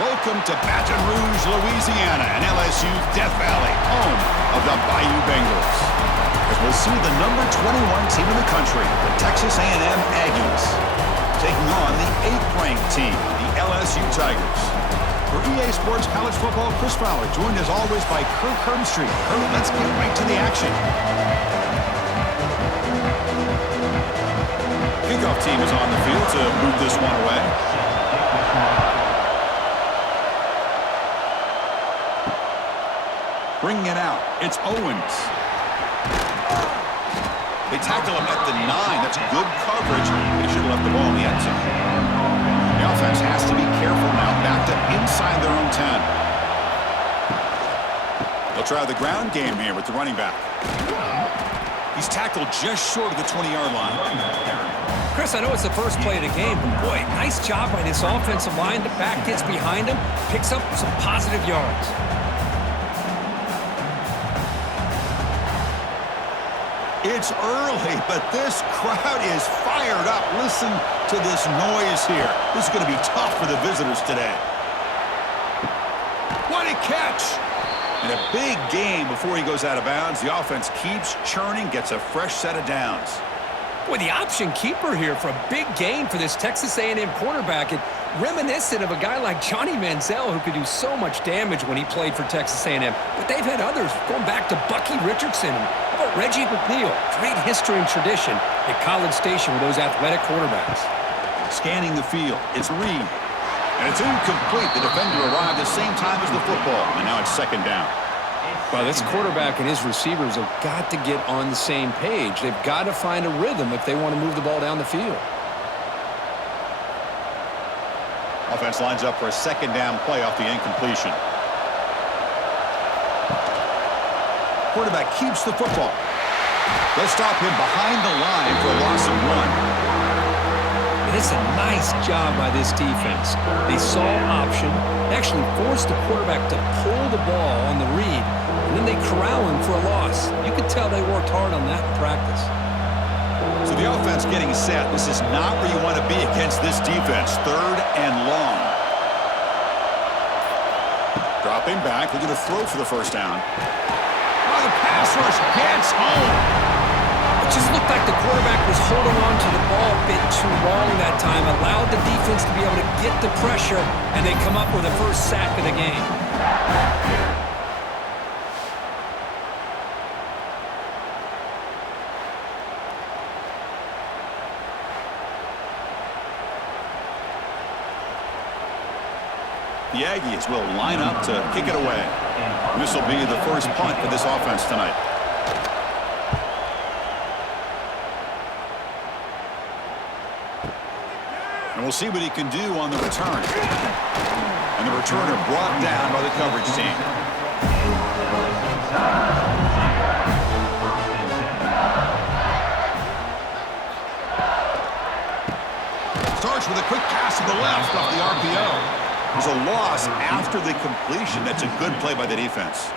Welcome to Baton Rouge, Louisiana, and LSU's Death Valley, home of the Bayou Bengals. As we'll see the number 21 team in the country, the Texas A&M Aggies, taking on the 8th-ranked team, the LSU Tigers. For EA Sports College Football, Chris Fowler, joined as always by Kirk Herbstreit. Kirk, let's get right to the action. Kickoff team is on the field to move this one away. Bringing it out, it's Owens. They tackle him at the 9. That's good coverage. They should have left the ball in the end zone. The offense has to be careful now, backed up inside their own 10. They'll try the ground game here with the running back. He's tackled just short of the 20-yard line. Chris, I know it's the first play of the game, but boy, nice job by this offensive line. The back gets behind him, picks up some positive yards. It's early, but this crowd is fired up. Listen to this noise here. This is going to be tough for the visitors today. What a catch! And a big game before he goes out of bounds. The offense keeps churning, gets a fresh set of downs. Boy, the option keeper here for a big game for this Texas A&M quarterback. And reminiscent of a guy like Johnny Manziel, who could do so much damage when he played for Texas A&M. But they've had others, going back to Bucky Richardson. How about Reggie McNeil? Great history and tradition at College Station with those athletic quarterbacks. Scanning the field, it's Reed. And it's incomplete. The defender arrived at the same time as the football. And now it's second down. Well, this quarterback and his receivers have got to get on the same page. They've got to find a rhythm if they want to move the ball down the field. Offense lines up for a second down play off the incompletion. Quarterback keeps the football. They'll stop him behind the line for a loss of 1. And it's a nice job by this defense. They saw option, actually forced the quarterback to pull the ball on the read, and then they corral him for a loss. You could tell they worked hard on that in practice. So the offense getting set. This is not where you want to be against this defense. 3rd and long. Dropping back, looking to throw for the first down. Oh, the pass rush gets home. It just looked like the quarterback was holding on to the ball a bit too long that time, allowed the defense to be able to get the pressure, and they come up with the first sack of the game. The Aggies will line up to kick it away. This will be the first punt for this offense tonight. And we'll see what he can do on the return. And the returner brought down by the coverage team. Starts with a quick pass to the left off the RPO. There's a loss after the completion. That's a good play by the defense.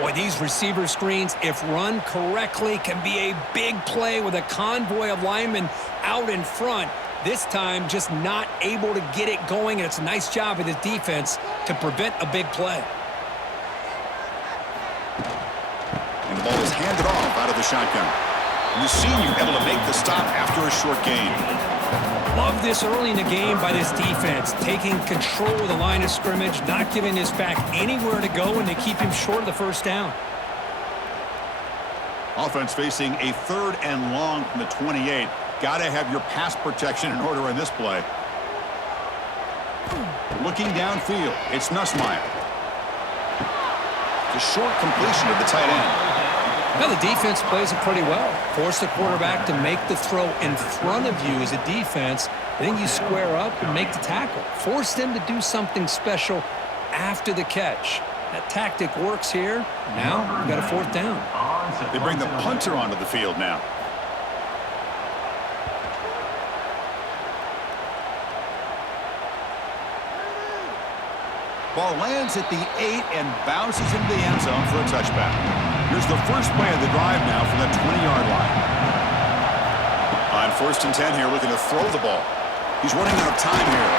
Boy, these receiver screens, if run correctly, can be a big play with a convoy of linemen out in front. This time, just not able to get it going, and it's a nice job of the defense to prevent a big play. And the ball is handed off out of the shotgun. And the senior able to make the stop after a short gain. Love this early in the game by this defense, taking control of the line of scrimmage, not giving this back anywhere to go, and they keep him short of the first down. Offense facing a 3rd and long from the 28. Got to have your pass protection in order in this play. Looking downfield, it's Nussmeier. It's a short completion of the tight end. Now the defense plays it pretty well. Force the quarterback to make the throw in front of you as a defense. Then you square up and make the tackle. Force them to do something special after the catch. That tactic works here. Now we've got a 4th down. They bring the punter onto the field now. Ball lands at the 8 and bounces into the end zone for a touchback. Here's the first play of the drive now from the 20-yard line. On 1st and 10 here, looking to throw the ball. He's running out of time here.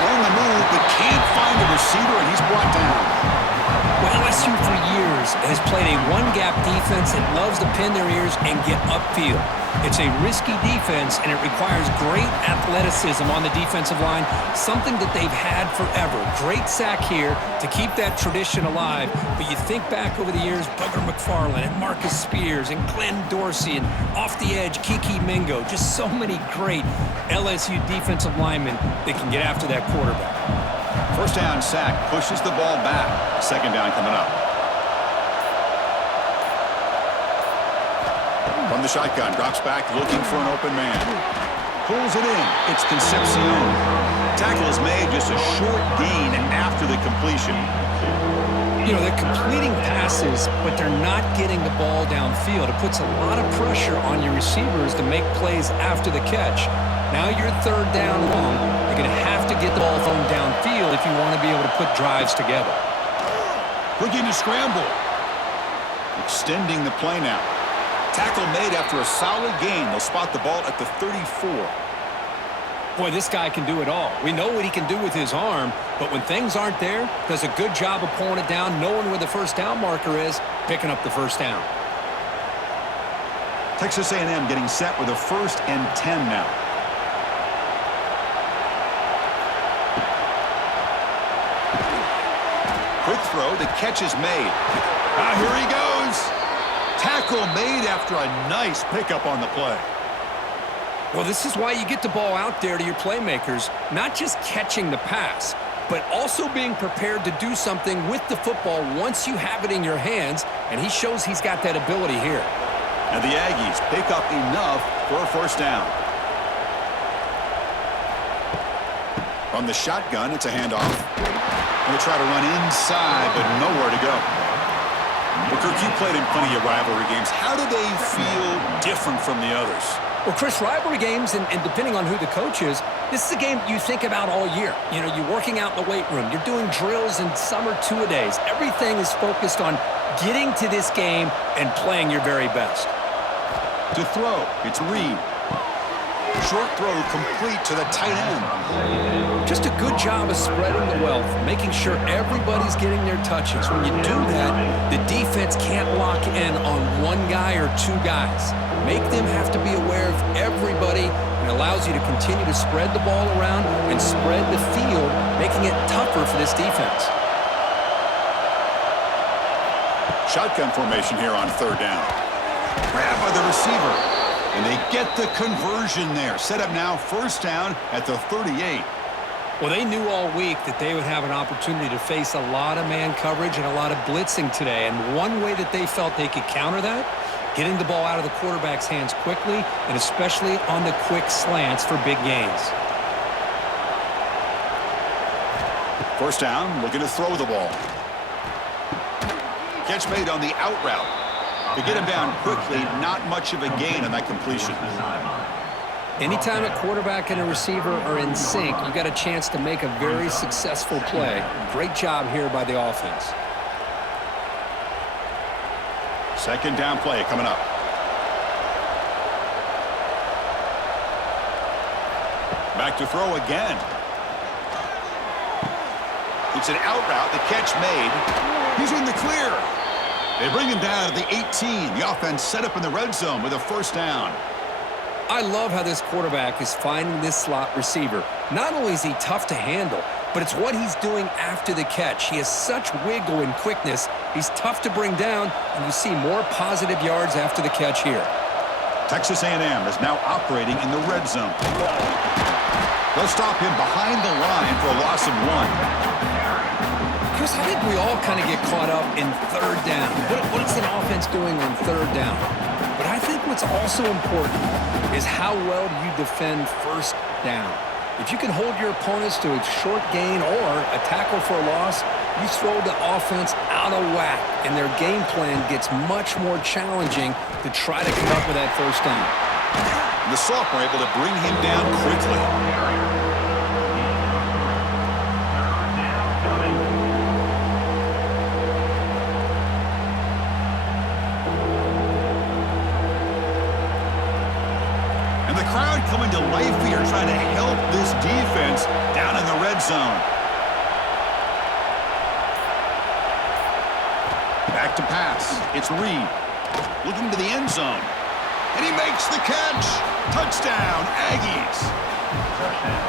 On the move, but can't find a receiver, and he's brought down. Well, LSU for years has played a one-gap defense that loves to pin their ears and get upfield. It's a risky defense, and it requires great athleticism on the defensive line, something that they've had forever. Great sack here to keep that tradition alive. But you think back over the years, Booger McFarland and Marcus Spears and Glenn Dorsey and off the edge, Kiki Mingo. Just so many great LSU defensive linemen that can get after that quarterback. First down sack, pushes the ball back. Second down coming up. From the shotgun, drops back, looking for an open man. Pulls it in. It's Concepcion. Tackle is made, just a short gain after the completion. You know, they're completing passes, but they're not getting the ball downfield. It puts a lot of pressure on your receivers to make plays after the catch. Now you're third down long. You're going to have to get the ball thrown downfield if you want to be able to put drives together. Looking to scramble. Extending the play now. Tackle made after a solid gain. They'll spot the ball at the 34. Boy, this guy can do it all. We know what he can do with his arm, but when things aren't there, does a good job of pulling it down, knowing where the first down marker is, picking up the first down. Texas A&M getting set with a 1st and 10 now. Quick throw, the catch is made. Here he goes. Tackle made after a nice pickup on the play. Well, this is why you get the ball out there to your playmakers, not just catching the pass, but also being prepared to do something with the football once you have it in your hands, and he shows he's got that ability here. And the Aggies pick up enough for a first down. From the shotgun, it's a handoff. We'll try to run inside, but nowhere to go. Well, Kirk, you played in plenty of rivalry games. How do they feel different from the others? Well, Chris, rivalry games, and depending on who the coach is, this is a game you think about all year. You know, you're working out in the weight room. You're doing drills in summer two-a-days. Everything is focused on getting to this game and playing your very best. To throw, it's Reed. Short throw complete to the tight end. Just a good job of spreading the wealth, making sure everybody's getting their touches. When you do that, the defense can't lock in on one guy or two guys. Make them have to be aware of everybody, and allows you to continue to spread the ball around and spread the field, making it tougher for this defense. Shotgun formation here on third down. Grab by the receiver. And they get the conversion there. Set up now, first down at the 38. Well, they knew all week that they would have an opportunity to face a lot of man coverage and a lot of blitzing today. And one way that they felt they could counter that, getting the ball out of the quarterback's hands quickly, and especially on the quick slants for big gains. First down, looking to throw the ball. Catch made on the out route. To get him down quickly, not much of a gain on that completion. Anytime a quarterback and a receiver are in sync, you got a chance to make a very successful play. Great job here by the offense. Second down play coming up. Back to throw again. It's an out route, the catch made. He's in the clear. They bring him down to the 18. The offense set up in the red zone with a first down. I love how this quarterback is finding this slot receiver. Not only is he tough to handle, but it's what he's doing after the catch. He has such wiggle and quickness. He's tough to bring down, and you see more positive yards after the catch here. Texas A&M is now operating in the red zone. They'll stop him behind the line for a loss of 1. Chris, I think we all kind of get caught up in third down. What is an offense doing on third down? But I think what's also important is how well do you defend first down. If you can hold your opponents to a short gain or a tackle for a loss, you throw the offense out of whack, and their game plan gets much more challenging to try to come up with that first down. The sophomore able to bring him down quickly. Coming to life here, trying to help this defense down in the red zone. to pass. It's Reed. Looking to the end zone. And he makes the catch. Touchdown, Aggies.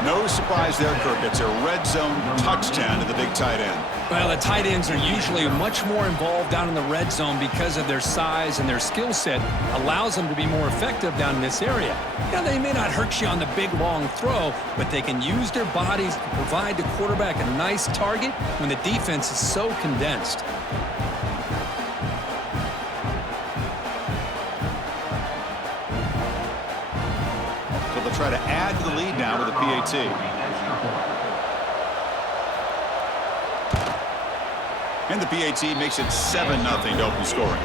No surprise there, Kirk. It's a red zone touchdown to the big tight end. Well, the tight ends are usually much more involved down in the red zone because of their size, and their skill set allows them to be more effective down in this area. Now, they may not hurt you on the big, long throw, but they can use their bodies to provide the quarterback a nice target when the defense is so condensed. Try to add to the lead now with a PAT. And the PAT makes it 7-0 to open scoring.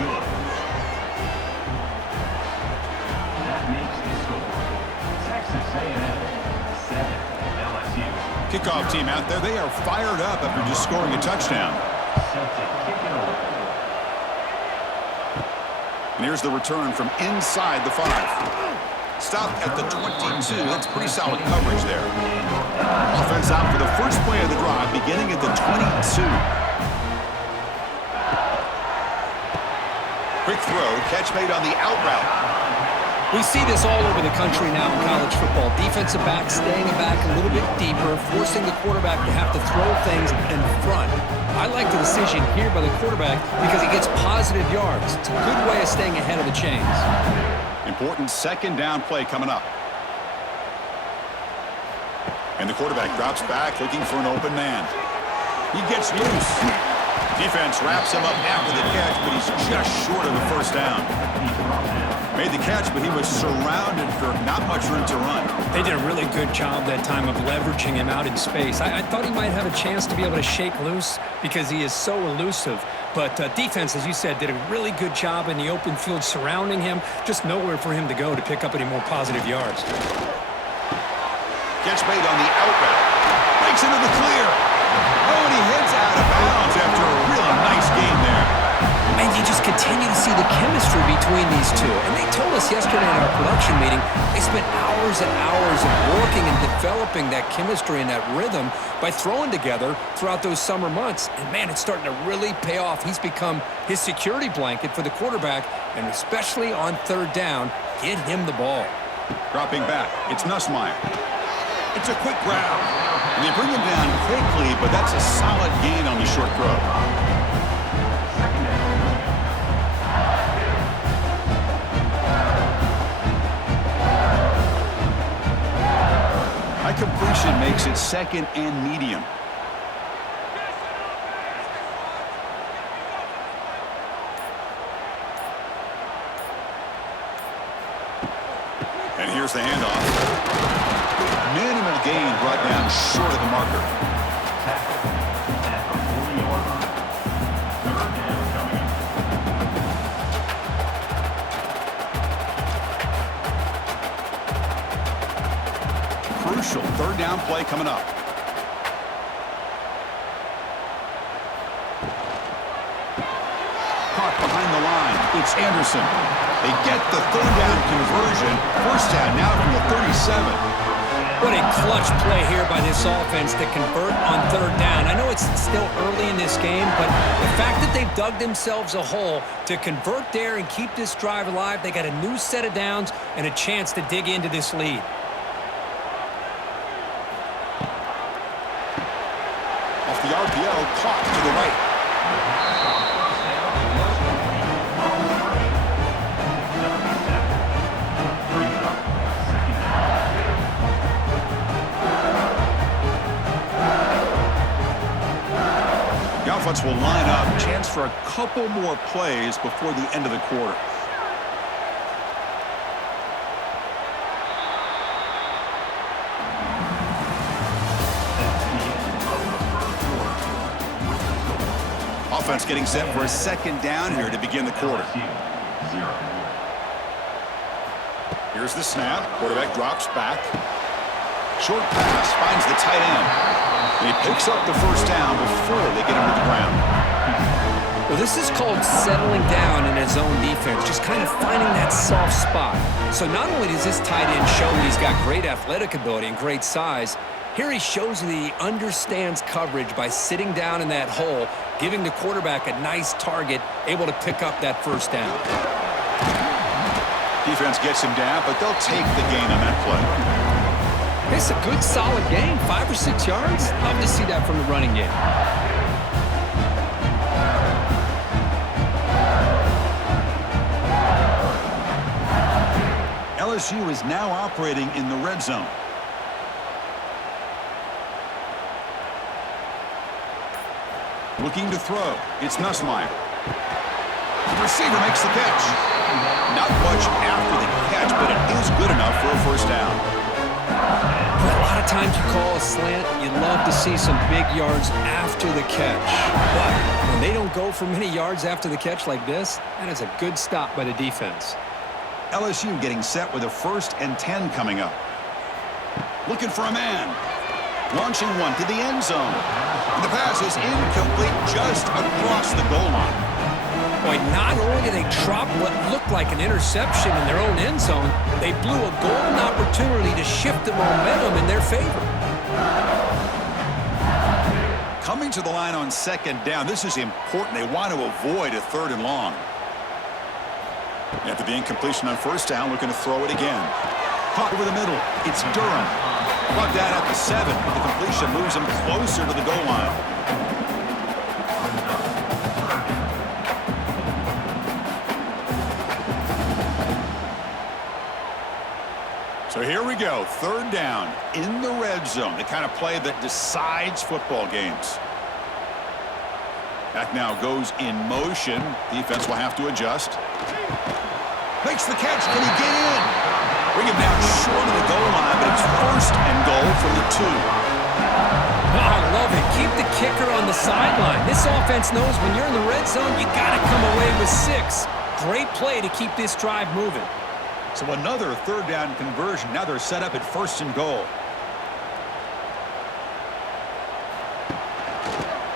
That makes the score. Texas A&M 7, LSU. Kickoff team out there. They are fired up after just scoring a touchdown. Set to kick it away. And here's the return from inside the 5. Stopped at the 22. That's pretty solid coverage there. Offense out for the first play of the drive, beginning at the 22. Quick throw, catch made on the out route. We see this all over the country now in college football. Defensive backs staying back a little bit deeper, forcing the quarterback to have to throw things in front. I like the decision here by the quarterback because he gets positive yards. It's a good way of staying ahead of the chains. Important second down play coming up. And the quarterback drops back looking for an open man. He gets loose. Defense wraps him up after the catch, but he's just short of the first down. Made the catch, but he was surrounded for not much room to run. They did a really good job that time of leveraging him out in space. I thought he might have a chance to be able to shake loose because he is so elusive. But defense, as you said, did a really good job in the open field surrounding him. Just nowhere for him to go to pick up any more positive yards. Catch made on the out route. Breaks into the clear. Oh, and he heads out of bounds after a really nice game there. And you just continue to see the chemistry between these two. And they told us yesterday in our production meeting, they spent hours and hours of working and developing that chemistry and that rhythm by throwing together throughout those summer months. And, man, it's starting to really pay off. He's become his security blanket for the quarterback, and especially on third down, get him the ball. Dropping back, it's Nussmeier. It's a quick grab. And they bring him down quickly, but that's a solid gain on the short throw. High completion makes it second and medium. And here's the handoff. Minimal gain brought down short of the marker. Crucial third down play coming up. Caught behind the line. It's Anderson. They get the third down conversion. First down now from the 37. What a clutch play here by this offense to convert on third down. I know it's still early in this game, but the fact that they've dug themselves a hole to convert there and keep this drive alive, they got a new set of downs and a chance to dig into this lead. Off the RPO, caught to the right. The offense will line up. Chance for a couple more plays before the end of the quarter. Offense getting set for a second down here to begin the quarter. Here's the snap. Quarterback drops back. Short pass finds the tight end. And he picks up the first down before they get him to the ground. Well, this is called settling down in his own defense, just kind of finding that soft spot. So not only does this tight end show that he's got great athletic ability and great size, Here he shows that he understands coverage by sitting down in that hole, giving the quarterback a nice target, able to pick up that first down. Defense gets him down, but they'll take the gain on that play. It's a good, solid gain, 5 or 6 yards. Love to see that from the running game. LSU is now operating in the red zone. Looking to throw. It's Nussmeier. The receiver makes the catch. Not much after the catch, but it is good enough for a first down. A lot of times you call a slant, you love to see some big yards after the catch. But when they don't go for many yards after the catch like this, that is a good stop by the defense. LSU getting set with a 1st and 10 coming up. Looking for a man. Launching one to the end zone. And the pass is incomplete just across the goal line. Boy, not only did they drop what looked like an interception in their own end zone, they blew a golden opportunity to shift the momentum in their favor. Coming to the line on 2nd down, this is important. They want to avoid a 3rd and long. After the incompletion on 1st down, looking to throw it again. Caught over the middle. It's Durham. Brought down at the 7, but the completion moves him closer to the goal line. So here we go, 3rd down in the red zone, the kind of play that decides football games. Back now goes in motion. Defense will have to adjust. Makes the catch. Can he get in? Bring him down short of the goal line, but it's 1st and goal from the 2. Oh, I love it. Keep the kicker on the sideline. This offense knows when you're in the red zone, you got to come away with 6. Great play to keep this drive moving. So another 3rd down conversion. Now they're set up at 1st and goal.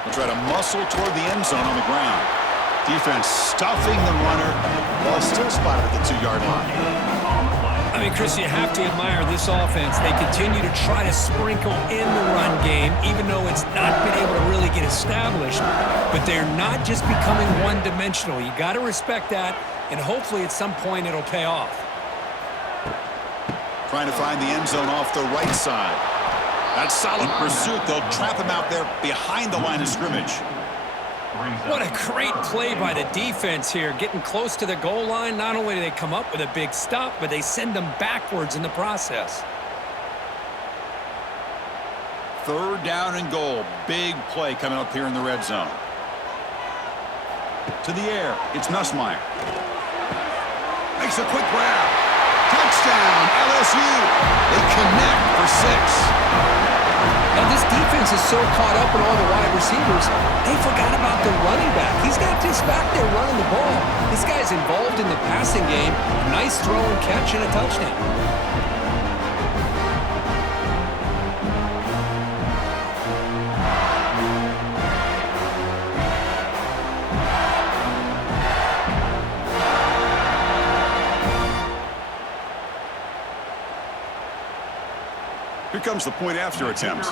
They'll try to muscle toward the end zone on the ground. Defense stuffing the runner. Ball still spotted at the 2-yard line. I mean, Chris, you have to admire this offense. They continue to try to sprinkle in the run game, even though it's not been able to really get established. But they're not just becoming one-dimensional. You got to respect that, and hopefully at some point it'll pay off. Trying to find the end zone off the right side. That solid pursuit. They'll trap him out there behind the line of scrimmage. What a great play by the defense here. Getting close to the goal line, not only do they come up with a big stop, but they send them backwards in the process. 3rd down and goal. Big play coming up here in the red zone. To the air. It's Nussmeier. Makes a quick grab. Touchdown, LSU. They connect for 6. Now, this defense is so caught up in all the wide receivers, they forgot about the running back. He's not just back there running the ball. This guy's involved in the passing game. Nice throw and catch and a touchdown. Here comes the point after attempt.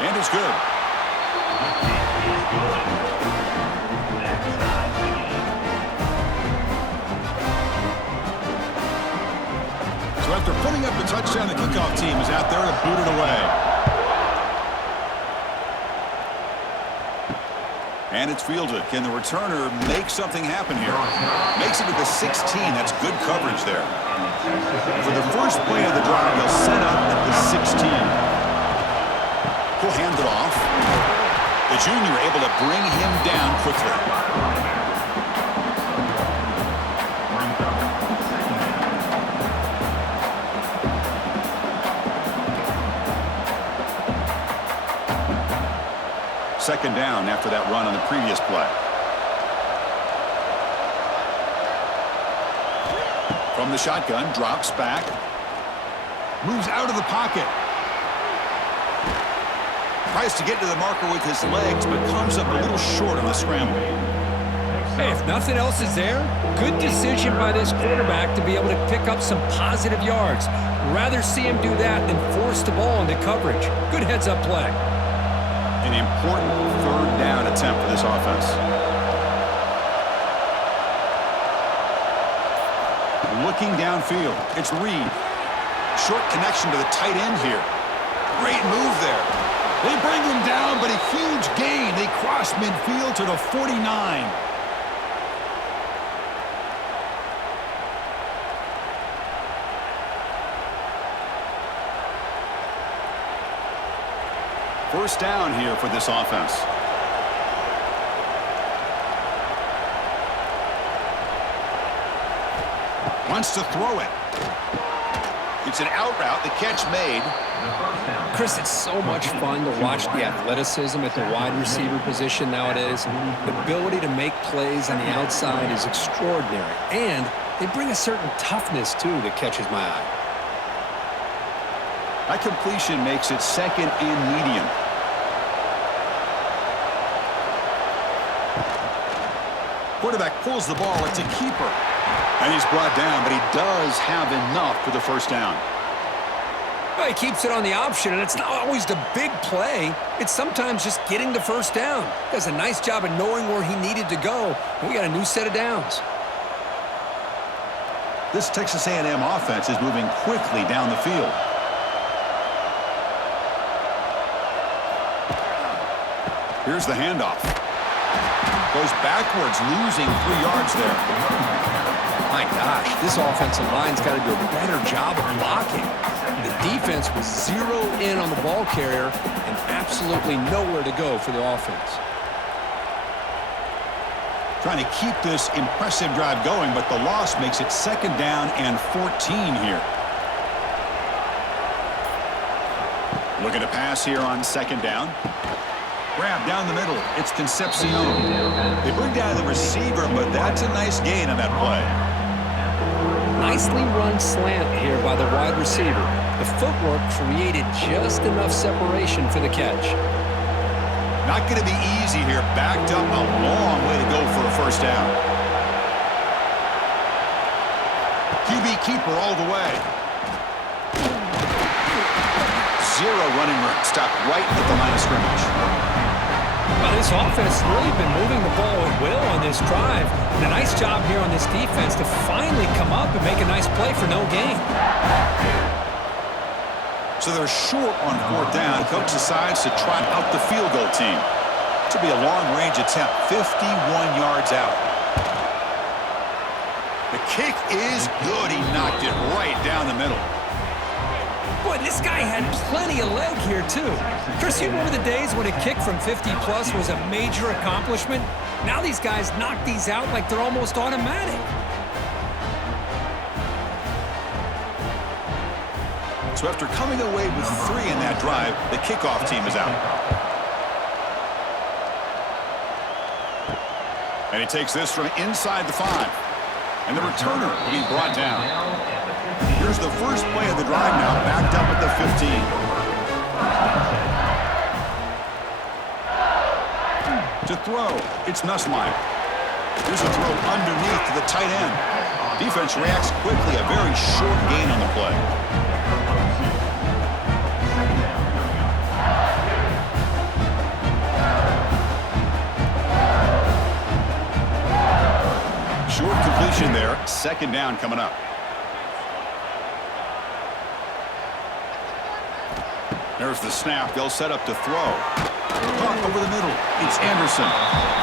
And it's good. So after putting up the touchdown, the kickoff team is out there to boot it away. And it's fielded. Can the returner make something happen here? Makes it to the 16. That's good coverage there. For the first play of the drive, they'll set up at the 16. He'll hand it off. The junior able to bring him down quickly. Second down after that run on the previous play. From the shotgun, drops back. Moves out of the pocket. Tries to get to the marker with his legs, but comes up a little short on the scramble. Hey, if nothing else is there, good decision by this quarterback to be able to pick up some positive yards. Rather see him do that than force the ball into coverage. Good heads-up play. An important third down attempt for this offense. Looking downfield, it's Reed. Short connection to the tight end here. Great move there. They bring him down, but a huge gain. They cross midfield to the 49. First down here for this offense. Wants to throw it. It's an out route. The catch made. Chris, it's so much fun to watch the athleticism at the wide receiver position nowadays. The ability to make plays on the outside is extraordinary. And they bring a certain toughness, too, that catches my eye. That completion makes it second and medium. Quarterback pulls the ball. It's a keeper. And he's brought down, but he does have enough for the first down. Well, he keeps it on the option, and it's not always the big play. It's sometimes just getting the first down. Does a nice job of knowing where he needed to go. And we got a new set of downs. This Texas A&M offense is moving quickly down the field. Here's the handoff. Goes backwards, losing 3 yards there. My gosh, this offensive line's got to do a better job of blocking. The defense was zeroed in on the ball carrier and absolutely nowhere to go for the offense. Trying to keep this impressive drive going, but the loss makes it second down and 14 here. Looking to pass here on second down. Grab down the middle. It's Concepcion. They bring down the receiver, but that's a nice gain on that play. Nicely run slant here by the wide receiver. The footwork created just enough separation for the catch. Not going to be easy here. Backed up a long way to go for a first down. QB keeper all the way. Zero running room. Stopped right at the line of scrimmage. Well, this offense has really been moving the ball at will on this drive. And a nice job here on this defense to finally come up and make a nice play for no gain. So they're short on fourth down. Coach decides to trot out the field goal team. To be a long-range attempt, 51 yards out. The kick is good. He knocked it right down the middle. Boy, this guy had plenty of leg here, too. Chris, you remember the days when a kick from 50-plus was a major accomplishment? Now these guys knock these out like they're almost automatic. So after coming away with 3 in that drive, the kickoff team is out. And he takes this from inside the 5. And the returner will be brought down. Here's the first play of the drive now, backed up at the 15. To throw, it's Nussmeier. Here's a throw underneath to the tight end. Defense reacts quickly, a very short gain on the play. Short completion there, second down coming up. There's the snap. They'll set up to throw. Caught over the middle. It's Anderson.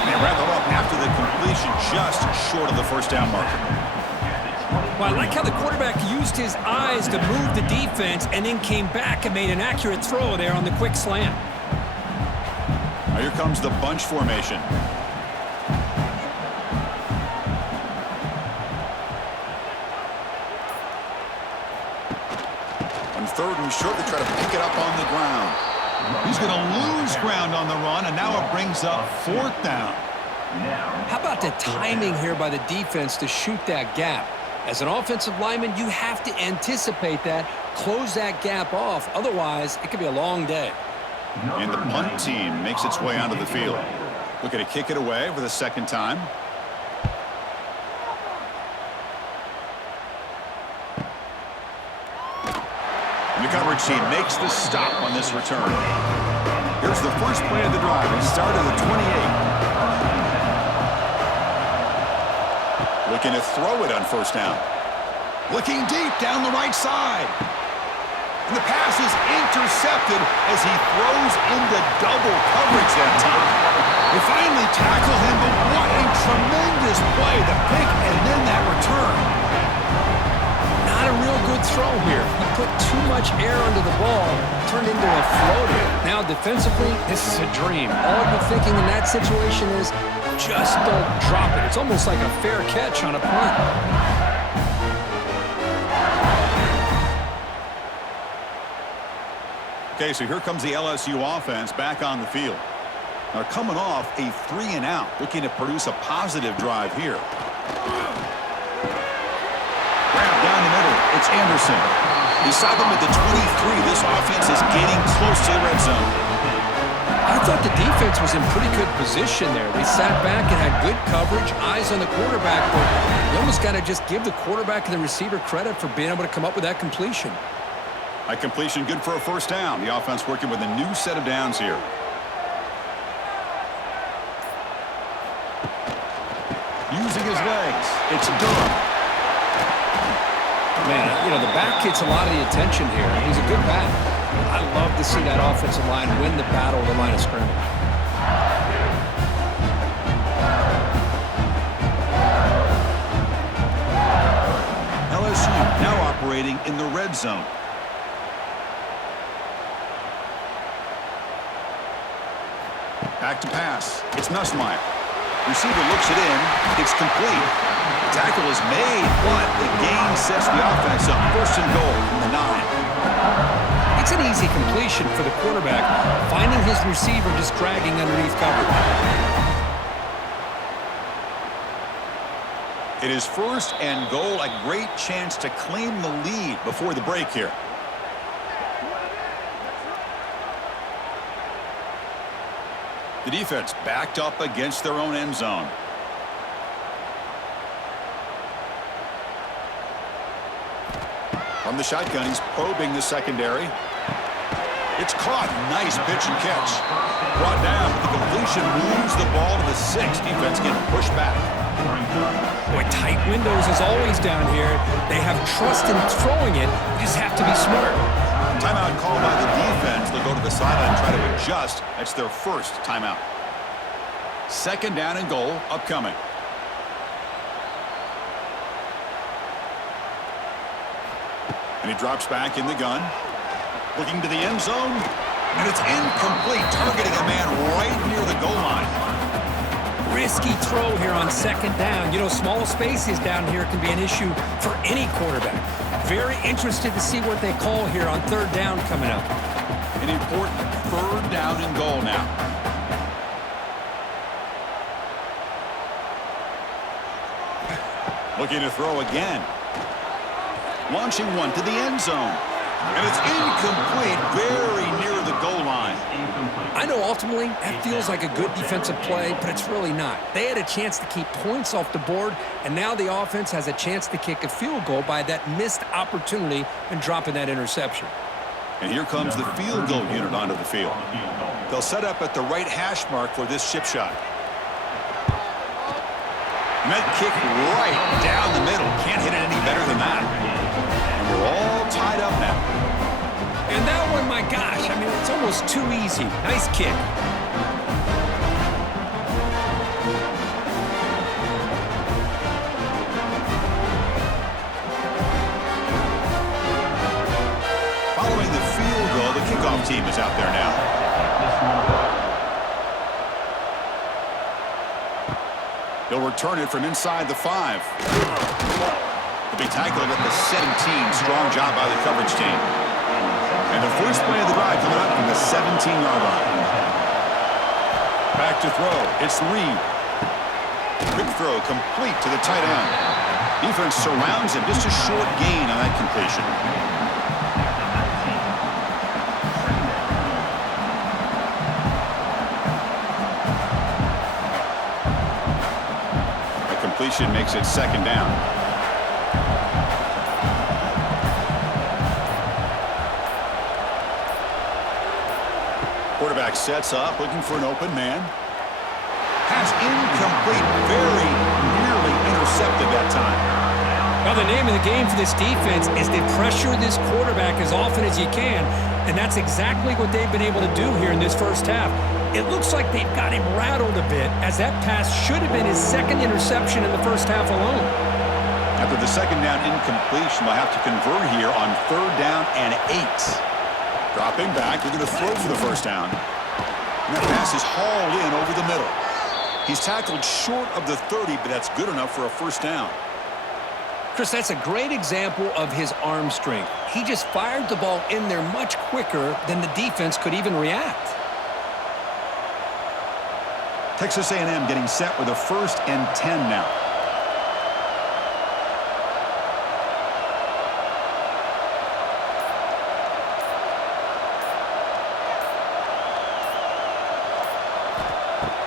They wrap it up after the completion, just short of the first down marker. Well, I like how the quarterback used his eyes to move the defense and then came back and made an accurate throw there on the quick slant. Now here comes the bunch formation. Third and short, they try to pick it up on the ground. He's going to lose ground on the run, and now it brings up fourth down. How about the timing here by the defense to shoot that gap? As an offensive lineman, you have to anticipate that, close that gap off. Otherwise, it could be a long day. And the punt team makes its way onto the field. Looking to kick it away for the second time. The coverage team makes the stop on this return. Here's the first play of the drive. They start at the 28. Looking to throw it on first down. Looking deep down the right side. And the pass is intercepted as he throws into double coverage that time. They finally tackle him, but what a tremendous play. The pick and then that return. Not a real good throw here. He put too much air under the ball, turned into a floater. Now defensively, this is a dream. All you're thinking in that situation is just don't drop it. It's almost like a fair catch on a punt. Okay, so here comes the LSU offense back on the field. Now coming off a 3-and-out, looking to produce a positive drive here. Grab down the middle, it's Anderson. Beside them at the 23, this offense is getting close to the red zone. I thought the defense was in pretty good position there. They sat back and had good coverage, eyes on the quarterback, but you almost got to just give the quarterback and the receiver credit for being able to come up with that completion. A completion good for a first down. The offense working with a new set of downs here. Using his legs, it's Durham. Man, you know, the back gets a lot of the attention here. He's a good back. I love to see that offensive line win the battle of the line of scrimmage. LSU now operating in the red zone. Back to pass. It's Nussmeier. Receiver looks it in. It's complete. Tackle is made, but the gain sets the offense up. First and goal from the 9. It's an easy completion for the quarterback, finding his receiver just dragging underneath cover. It is first and goal, a great chance to claim the lead before the break here. The defense backed up against their own end zone. From the shotgun, he's probing the secondary. It's caught. Nice pitch and catch. Brought down, but the completion moves the ball to the 6. Defense getting pushed back. Boy, tight windows as always down here. They have trust in throwing it. You just have to be smart. Timeout called by the defense. They'll go to the sideline and try to adjust. That's their first timeout. Second down and goal upcoming. And he drops back in the gun. Looking to the end zone. And it's incomplete. Targeting a man right near the goal line. Risky throw here on second down. You know, small spaces down here can be an issue for any quarterback. Very interested to see what they call here on third down coming up. An important third down and goal now. Looking to throw again. Launching one to the end zone. And it's incomplete, very near the goal line. I know ultimately that feels like a good defensive play, but it's really not. They had a chance to keep points off the board, and now the offense has a chance to kick a field goal by that missed opportunity and dropping that interception. And here comes the field goal unit onto the field. They'll set up at the right hash mark for this chip shot. Met kick right down the middle. Can't hit it any better than that. And we're all tied up now. And that one, my gosh, I mean, it's almost too easy. Nice kick. Following the field goal, the kickoff team is out there now. They'll return it from inside the 5. They'll be tackled at the 17. Strong job by the coverage team. And the first play of the drive coming up from the 17-yard line. Back to throw. It's Reed. Quick throw complete to the tight end. Defense surrounds him. Just a short gain on that completion. A completion makes it second down. quarterback sets up, looking for an open man. Pass incomplete, very nearly intercepted that time. Well, the name of the game for this defense is to pressure this quarterback as often as you can, and that's exactly what they've been able to do here in this first half. It looks like they've got him rattled a bit, as that pass should have been his second interception in the first half alone. After the second down incompletion, they'll have to convert here on 3rd down and 8. Dropping back, they're going to throw for the first down. And that pass is hauled in over the middle. He's tackled short of the 30, but that's good enough for a first down. Chris, that's a great example of his arm strength. He just fired the ball in there much quicker than the defense could even react. Texas A&M getting set with a 1st and 10 now.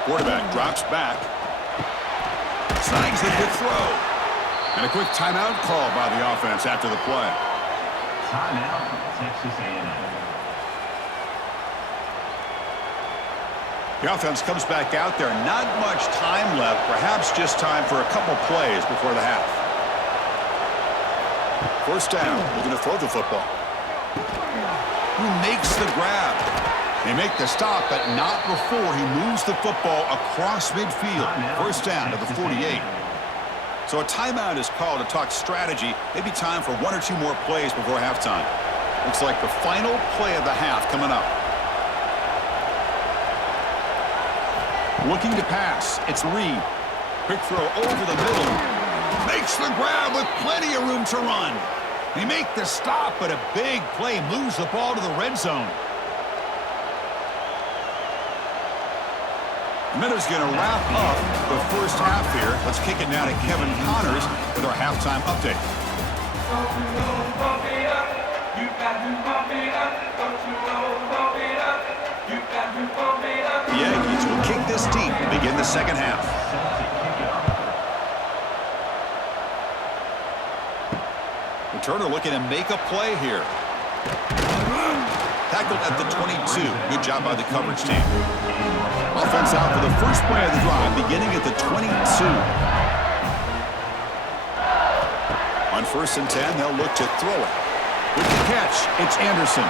Quarterback drops back. Snags the good throw. And a quick timeout call by the offense after the play. Timeout, Texas A&M. The offense comes back out there. Not much time left. Perhaps just time for a couple plays before the half. First down. We're going to throw the football. Who makes the grab? They make the stop, but not before he moves the football across midfield. First down to the 48. So a timeout is called to talk strategy. Maybe time for 1 or 2 more plays before halftime. Looks like the final play of the half coming up. Looking to pass. It's Reed. Quick throw over the middle. Makes the grab with plenty of room to run. They make the stop, but a big play moves the ball to the red zone. The minute's going to wrap up the first half here. Let's kick it now to Kevin Connors with our halftime update. The Aggies will kick this deep to begin the second half. Returner looking to make a play here. Tackled at the 22. Good job by the coverage team. Offense out for the first play of the drive, beginning at the 22. On 1st and 10, they'll look to throw it. With the catch, it's Anderson.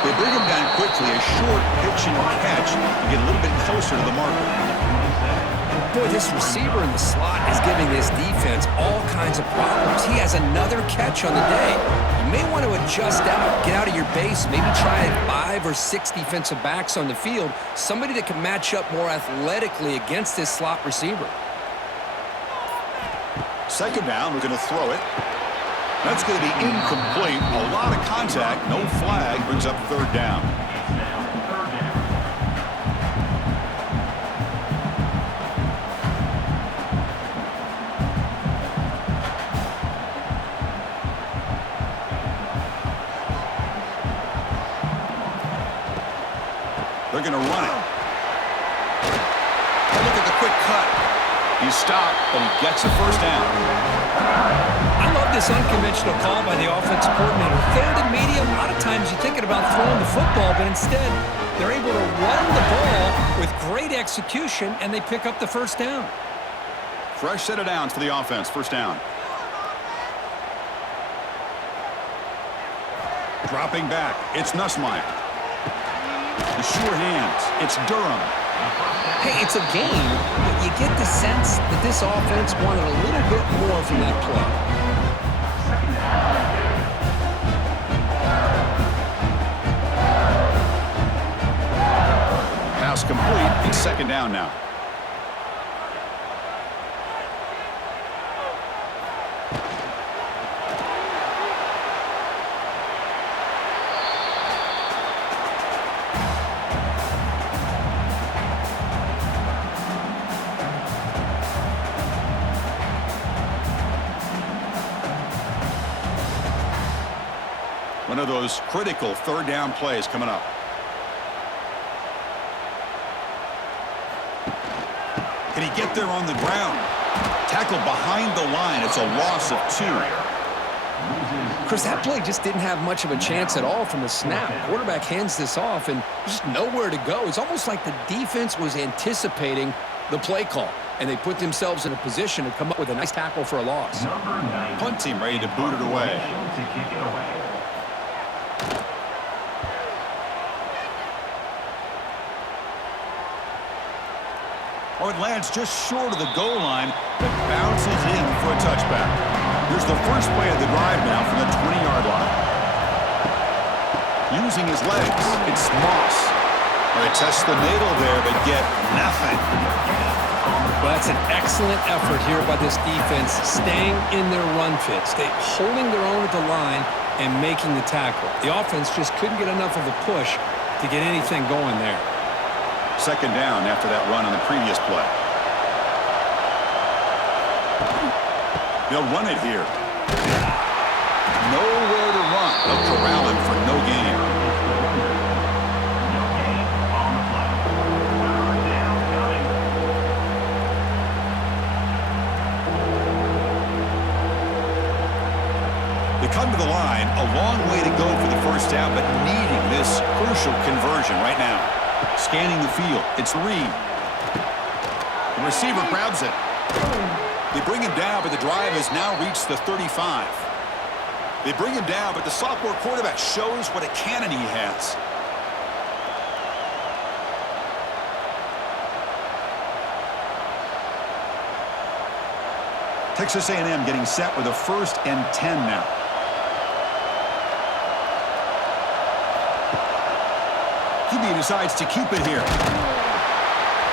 They bring him down quickly, a short pitch and catch to get a little bit closer to the marker. Boy, this receiver in the slot is giving this defense all kinds of problems. He has another catch on the day. You may want to adjust out, get out of your base, maybe try 5 or 6 defensive backs on the field, somebody that can match up more athletically against this slot receiver. Second down, we're going to throw it. That's going to be incomplete. A lot of contact, no flag, brings up 3rd down. They're going to run it. And look at the quick cut. He's stopped, but he gets a first down. I love this unconventional call by the offensive coordinator. 3rd and medium, a lot of times you're thinking about throwing the football, but instead they're able to run the ball with great execution, and they pick up the first down. Fresh set of downs for the offense. First down. Dropping back. It's Nussmeier. The sure hands. It's Durham. Hey, it's a game, but you get the sense that this offense wanted a little bit more from that play. Pass complete. It's second down now. One of those critical 3rd down plays coming up. Can he get there on the ground? Tackle behind the line. It's a loss of 2. Chris, that play just didn't have much of a chance at all from the snap. Quarterback hands this off and just nowhere to go. It's almost like the defense was anticipating the play call, and they put themselves in a position to come up with a nice tackle for a loss. Punt team ready to boot it away. Oh, it lands just short of the goal line, but bounces in for a touchback. Here's the first play of the drive now from the 20-yard line. Using his legs, it's Moss. They test the middle there, but get nothing. Well, that's an excellent effort here by this defense, staying in their run fit, holding their own at the line and making the tackle. The offense just couldn't get enough of a push to get anything going there. Second down after that run on the previous play. They'll run it here. Nowhere to run. They'll corral him for no gain. They come to the line, a long way to go for the first down, but needing this crucial conversion right now. Scanning the field, it's Reed. The receiver grabs it. They bring him down, but the drive has now reached the 35. They bring him down, but the sophomore quarterback shows what a cannon he has. Texas A&M getting set with a 1st and 10 now. He decides to keep it here.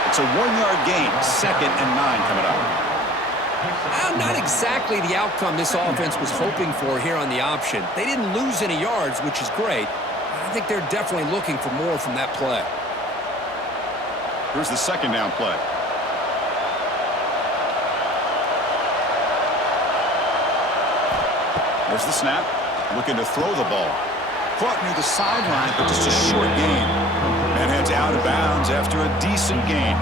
It's a 1-yard gain, 2nd and 9 coming up. Not exactly the outcome this offense was hoping for here on the option. They didn't lose any yards, which is great. I think they're definitely looking for more from that play. Here's the 2nd down play. There's the snap. Looking to throw the ball. Caught near the sideline, but just a short gain. And heads out of bounds after a decent gain.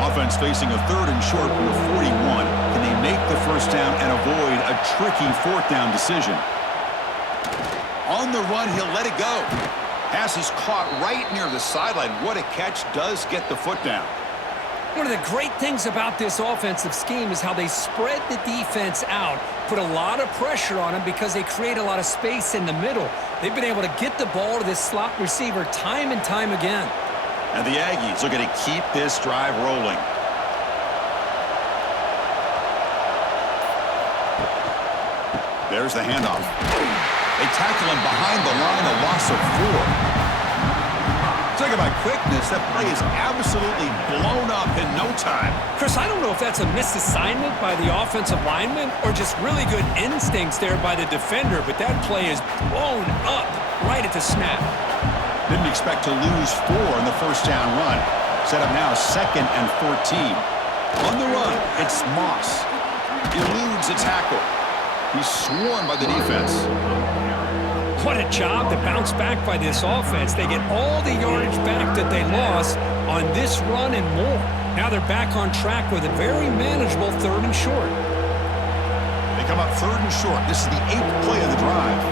Offense facing a 3rd and short from the 41. Can they make the first down and avoid a tricky 4th down decision? On the run, he'll let it go. Pass is caught right near the sideline. What a catch. Does get the foot down. One of the great things about this offensive scheme is how they spread the defense out, put a lot of pressure on them because they create a lot of space in the middle. They've been able to get the ball to this slot receiver time and time again. And the Aggies are going to keep this drive rolling. There's the handoff. They tackle him behind the line, a loss of 4. Talk about quickness, that play is absolutely blown up in no time. Chris, I don't know if that's a misassignment by the offensive lineman or just really good instincts there by the defender, but that play is blown up right at the snap. Didn't expect to lose 4 in the first down run. Set up now 2nd and 14. On the run, it's Moss. Eludes a tackle. He's swarmed by the defense. What a job to bounce back by this offense. They get all the yardage back that they lost on this run and more. Now they're back on track with a very manageable 3rd and short. They come up 3rd and short. This is the 8th play of the drive.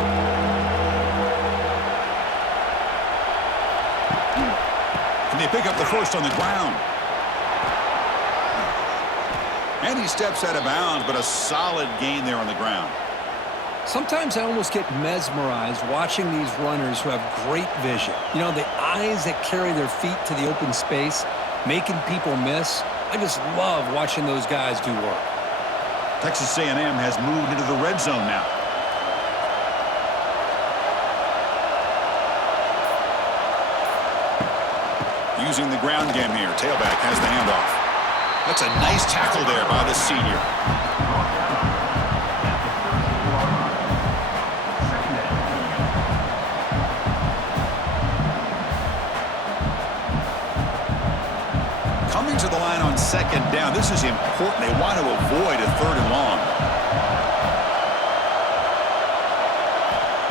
And they pick up the first on the ground. And he steps out of bounds, but a solid gain there on the ground. Sometimes I almost get mesmerized watching these runners who have great vision. You know, the eyes that carry their feet to the open space, making people miss. I just love watching those guys do work. Texas A&M has moved into the red zone now. Using the ground game here. Tailback has the handoff. That's a nice tackle there by the senior. Coming to the line on 2nd down. This is important. They want to avoid a 3rd and long.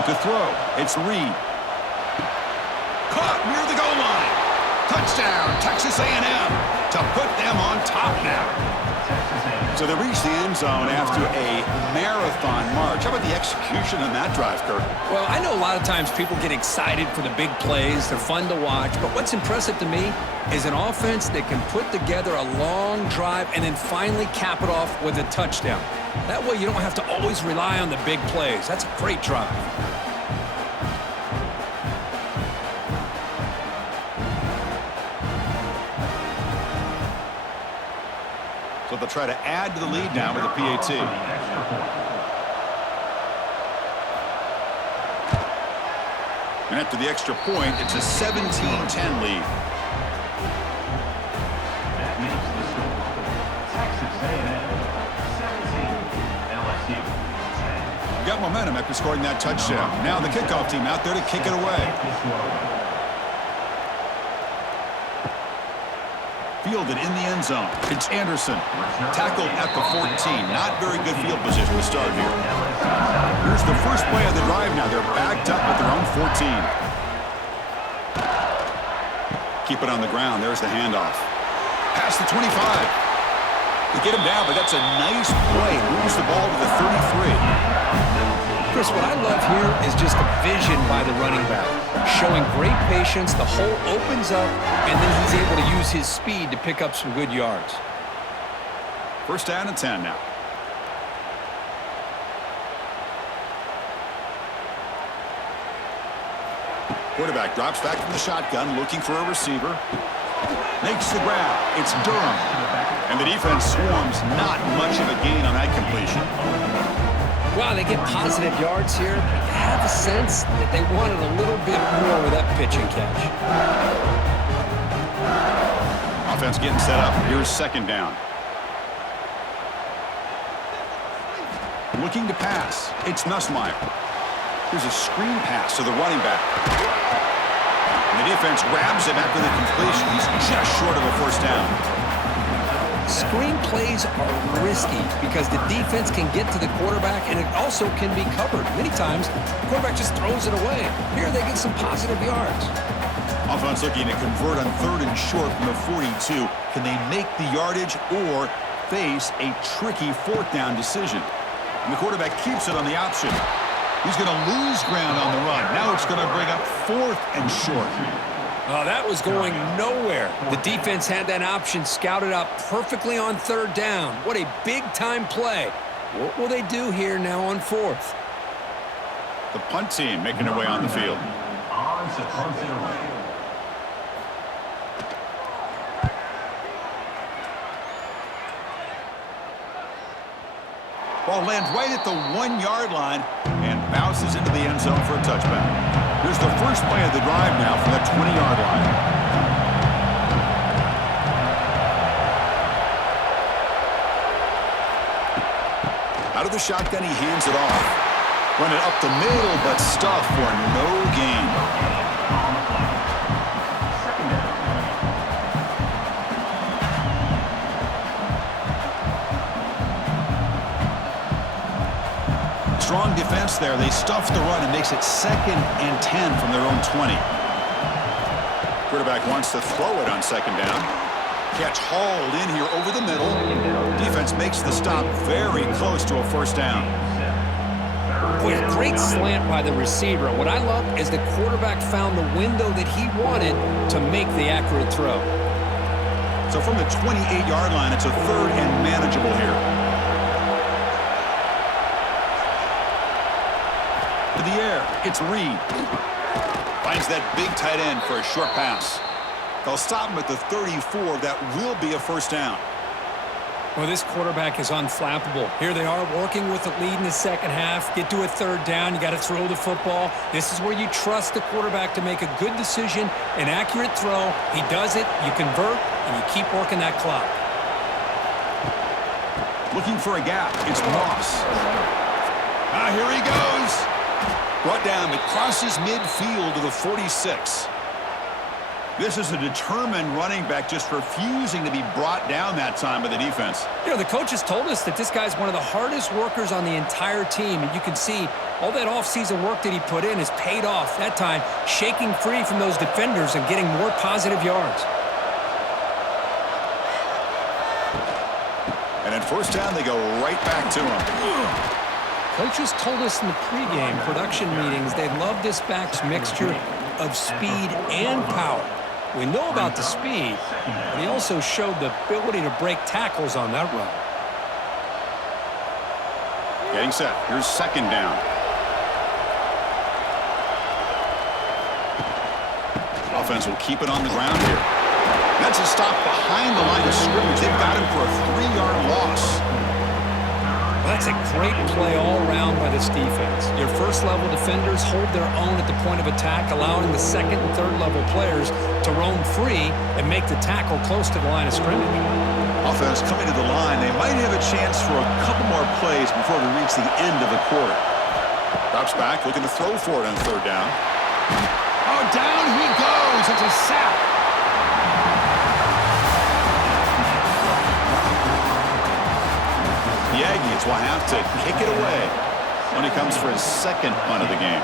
To throw, it's Reed. Caught near the goal line. Touchdown, Texas A&M, to put them on top now. So they reach the end zone after a marathon march. How about the execution on that drive, Kirk? Well, I know a lot of times people get excited for the big plays. They're fun to watch. But what's impressive to me is an offense that can put together a long drive and then finally cap it off with a touchdown. That way you don't have to always rely on the big plays. That's a great drive. So they'll try to add to the lead now with a PAT. And after the extra point, it's a 17-10 lead. That makes the score Texas A&M 17, LSU 10. Got momentum after scoring that touchdown. Now the kickoff team out there to kick it away. Fielded in the end zone. It's Anderson. Tackled at the 14. Not very good field position to start here. Here's the first play of the drive now. They're backed up at their own 14. Keep it on the ground. There's the handoff. Past the 25. They get him down, but that's a nice play. Moves the ball to the 33. Chris, what I love here is just the vision by the running back. Showing great patience, the hole opens up, and then he's able to use his speed to pick up some good yards. First down and 10 now. Quarterback drops back from the shotgun, looking for a receiver. Makes the grab. It's Durham. And the defense swarms. Not much of a gain on that completion. Wow, they get positive yards here. I have a sense that they wanted a little bit more with that pitch and catch. Offense getting set up. Here's second down. Looking to pass. It's Nussmeier. Here's a screen pass to the running back. And the defense grabs him after the completion. He's just short of a first down. Screen plays are risky because the defense can get to the quarterback and it also can be covered. Many times, the quarterback just throws it away. Here they get some positive yards. Offense looking to convert on third and short from the 42. Can they make the yardage or face a tricky fourth down decision? And the quarterback keeps it on the option. He's going to lose ground on the run. Now it's going to bring up fourth and short. Oh, that was going nowhere. The defense had that option scouted out perfectly on third down. What a big-time play. What will they do here now on fourth? The punt team making their way on the field. On to punt it away. Ball lands right at the 1-yard line and bounces into the end zone for a touchback. Here's the first play of the drive now from that 20-yard line. Out of the shotgun, he hands it off. Run it up the middle, but stuffed for no gain. Strong defense there. They stuff the run and makes it 2nd and 10 from their own 20. Quarterback wants to throw it on second down. Catch hauled in here over the middle. Defense makes the stop very close to a first down. Boy, a great slant by the receiver. What I love is the quarterback found the window that he wanted to make the accurate throw. So from the 28-yard line, it's a third and manageable here. The air, it's Reed. Finds that big tight end for a short pass. They'll stop him at the 34. That will be a first down. Well, this quarterback is unflappable. Here they are working with the lead in the second half. Get to a third down. You got to throw the football. This is where you trust the quarterback to make a good decision, an accurate throw. He does it, you convert, and you keep working that clock. Looking for a gap. It's Moss. Here he goes. Brought down. It crosses midfield to the 46. This is a determined running back just refusing to be brought down that time by the defense. You know, the coaches told us that this guy's one of the hardest workers on the entire team, and you can see all that offseason work that he put in has paid off. That time, shaking free from those defenders and getting more positive yards. And at first down, they go right back to him. Coaches told us in the pregame production meetings they love this back's mixture of speed and power. We know about the speed, but he also showed the ability to break tackles on that run. Getting set. Here's second down. Offense will keep it on the ground here. That's a stop behind the line of scrimmage. They've got him for a 3-yard loss. That's a great play all around by this defense. Your first-level defenders hold their own at the point of attack, allowing the second and third-level players to roam free and make the tackle close to the line of scrimmage. Offense coming to the line. They might have a chance for a couple more plays before we reach the end of the quarter. Drops back, looking to throw for it on third down. Oh, down he goes. It's a sack. The Aggies will have to kick it away when he comes for his second punt of the game.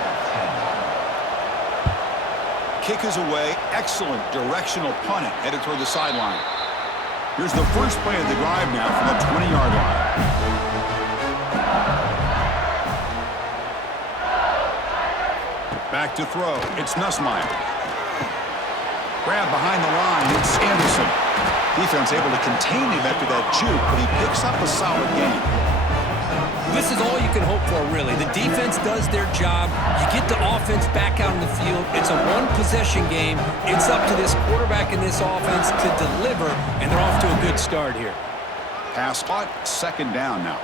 Kick is away. Excellent directional punt headed toward the sideline. Here's the first play of the drive now from the 20-yard line. Back to throw. It's Nussmeier. Grab behind the line. It's Anderson. Defense able to contain him after that juke, but he picks up a solid gain. This is all you can hope for, really. The defense does their job. You get the offense back out in the field. It's a one-possession game. It's up to this quarterback and this offense to deliver, and they're off to a good start here. Pass spot, second down now.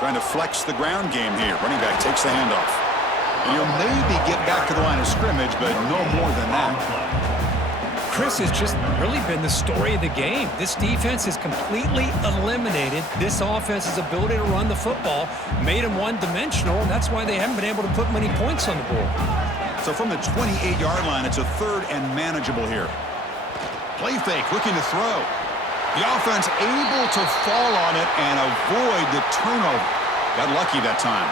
Trying to flex the ground game here. Running back takes the handoff. And he'll maybe get back to the line of scrimmage, but no more than that. Chris has just really been the story of the game. This defense has completely eliminated this offense's ability to run the football, made them one-dimensional, and that's why they haven't been able to put many points on the board. So from the 28-yard line, it's a third and manageable here. Play fake, looking to throw. The offense able to fall on it and avoid the turnover. Got lucky that time.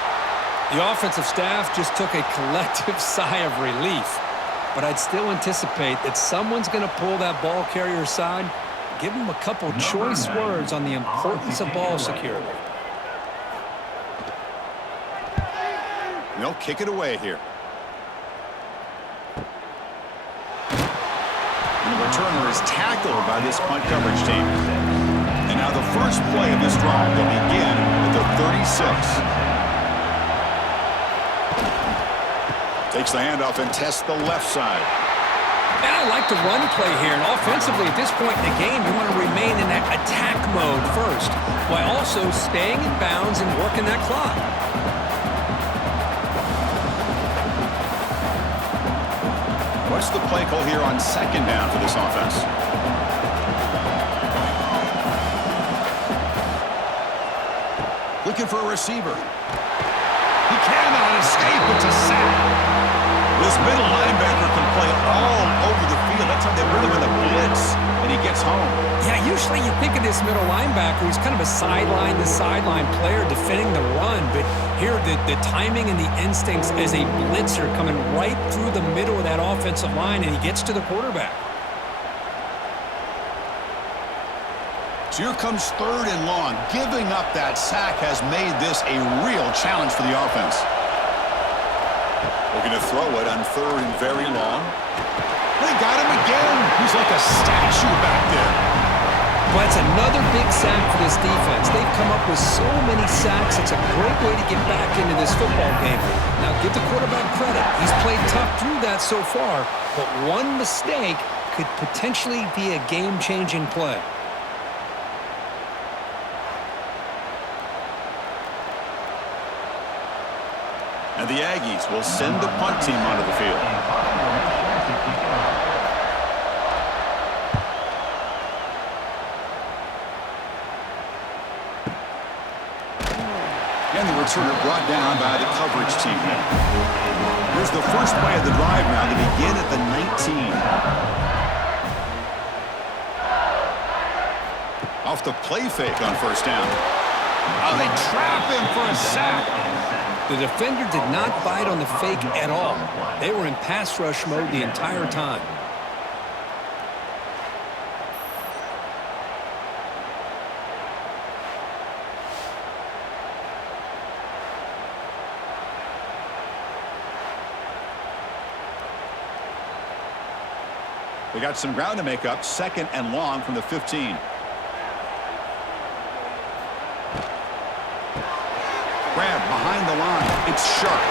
The offensive staff just took a collective sigh of relief. But I'd still anticipate that someone's going to pull that ball carrier aside, give him a couple choice words on the importance of ball security. They'll kick it away here. And the returner is tackled by this punt coverage team. And now the first play of this drive will begin at the 36. Takes the handoff and tests the left side. And I like the run play here. And offensively, at this point in the game, you want to remain in that attack mode first, while also staying in bounds and working that clock. What's the play call here on second down for this offense? Looking for a receiver. He cannot escape. It's a sack. This middle linebacker can play all over the field. That's how they bring him in the blitz, and he gets home. Yeah, usually you think of this middle linebacker, he's kind of a sideline-to-sideline player defending the run, but here the timing and the instincts as a blitzer coming right through the middle of that offensive line, and he gets to the quarterback. So here comes third and long. Giving up that sack has made this a real challenge for the offense. Looking to throw it on third and very long. They got him again. He's like a statue back there. Well, that's another big sack for this defense. They've come up with so many sacks. It's a great way to get back into this football game. Now, give the quarterback credit. He's played tough through that so far, but one mistake could potentially be a game-changing play. And the Aggies will send the punt team onto the field. And the returner brought down by the coverage team. Here's the first play of the drive now to begin at the 19. Off the play fake on first down. Oh, they trap him for a sack. The defender did not bite on the fake at all. They were in pass rush mode the entire time. They got some ground to make up, 2nd and long from the 15. Grab behind the line. It's sharp.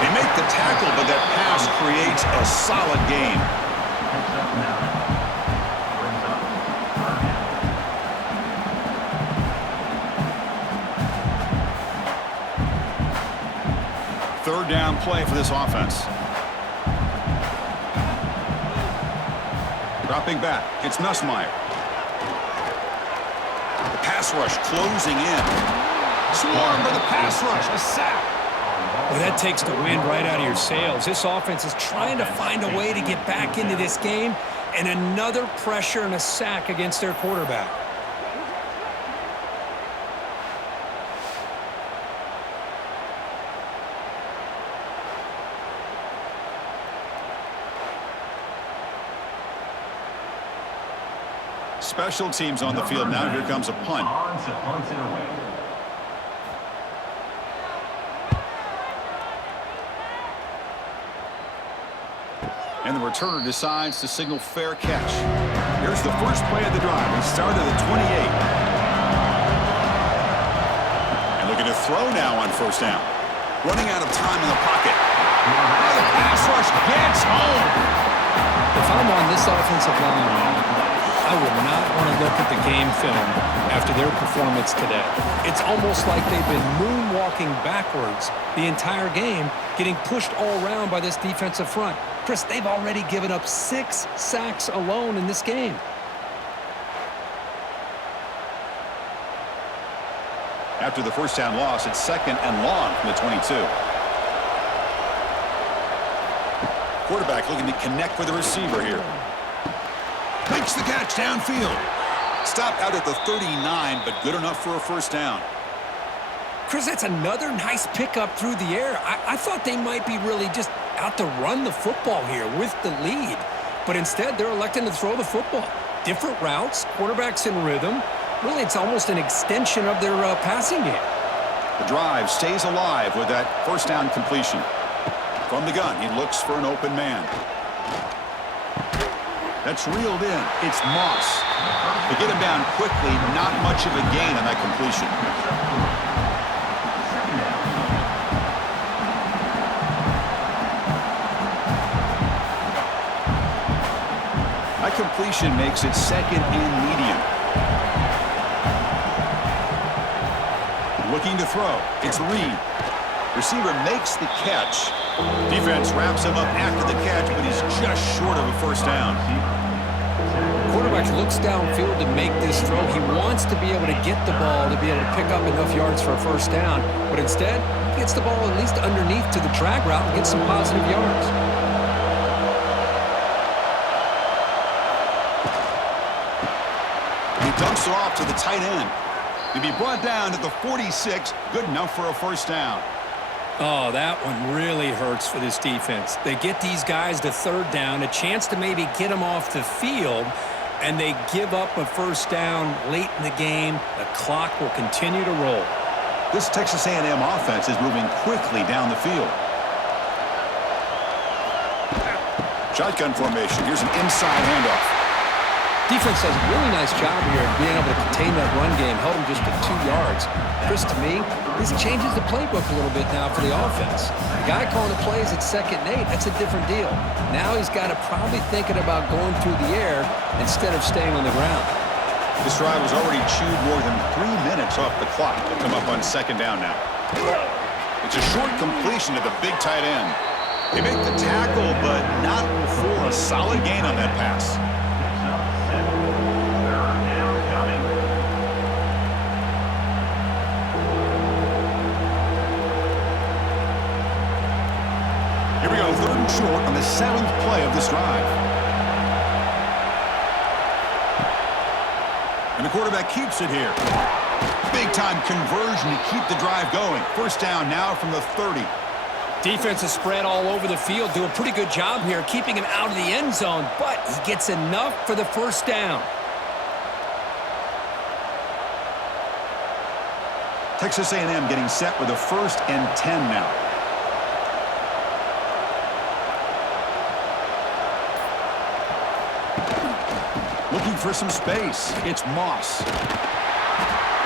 They make the tackle, but that pass creates a solid gain. Third down play for this offense. Dropping back. It's Nussmeier. The pass rush closing in. Swarmed by the pass rush. A sack. Well, that takes the wind right out of your sails. This offense is trying to find a way to get back into this game, and another pressure and a sack against their quarterback. Special teams on the field now. Here comes a punt. On to punt it away. And the returner decides to signal fair catch. Here's the first play of the drive. They start at the 28. And looking to throw now on first down. Running out of time in the pocket. Oh, the pass rush gets home. If I'm on this offensive line, I would not want to look at the game film after their performance today. It's almost like they've been moonwalking backwards the entire game, getting pushed all around by this defensive front. Chris, they've already given up 6 sacks alone in this game. After the first down loss, it's 2nd and long from the 22. Quarterback looking to connect with the receiver here. Makes the catch downfield. Stopped out at the 39, but good enough for a first down. Chris, that's another nice pickup through the air. I thought they might be really just out to run the football here with the lead. But instead, they're electing to throw the football. Different routes, quarterbacks in rhythm. Really, it's almost an extension of their passing game. The drive stays alive with that first down completion. From the gun, he looks for an open man. That's reeled in. It's Moss. To get him down quickly, not much of a gain on that completion. That completion makes it 2nd and medium. Looking to throw. It's Reed. Receiver makes the catch. Defense wraps him up after the catch, but he's just short of a first down. Quarterback looks downfield to make this throw. He wants to be able to get the ball to be able to pick up enough yards for a first down, but instead, he gets the ball at least underneath to the drag route and gets some positive yards. He dumps it off to the tight end. To be brought down at the 46, good enough for a first down. Oh, that one really hurts for this defense. They get these guys to third down, a chance to maybe get them off the field, and they give up a first down late in the game. The clock will continue to roll. This Texas A&M offense is moving quickly down the field. Shotgun formation. Here's an inside handoff. Defense does a really nice job here of being able to contain that run game, held them just to 2 yards. Chris, to me, this changes the playbook a little bit now for the offense. The guy calling the plays at 2nd and 8, that's a different deal. Now he's got to probably thinking about going through the air instead of staying on the ground. This drive was already chewed more than 3 minutes off the clock to come up on 2nd down now. It's a short completion to the big tight end. They make the tackle, but not for a solid gain on that pass. Here short on the 7th play of this drive. And the quarterback keeps it here. Big-time conversion to keep the drive going. First down now from the 30. Defense is spread all over the field. Do a pretty good job here keeping him out of the end zone, but he gets enough for the first down. Texas A&M getting set with a 1st and 10 now. Looking for some space. It's Moss. A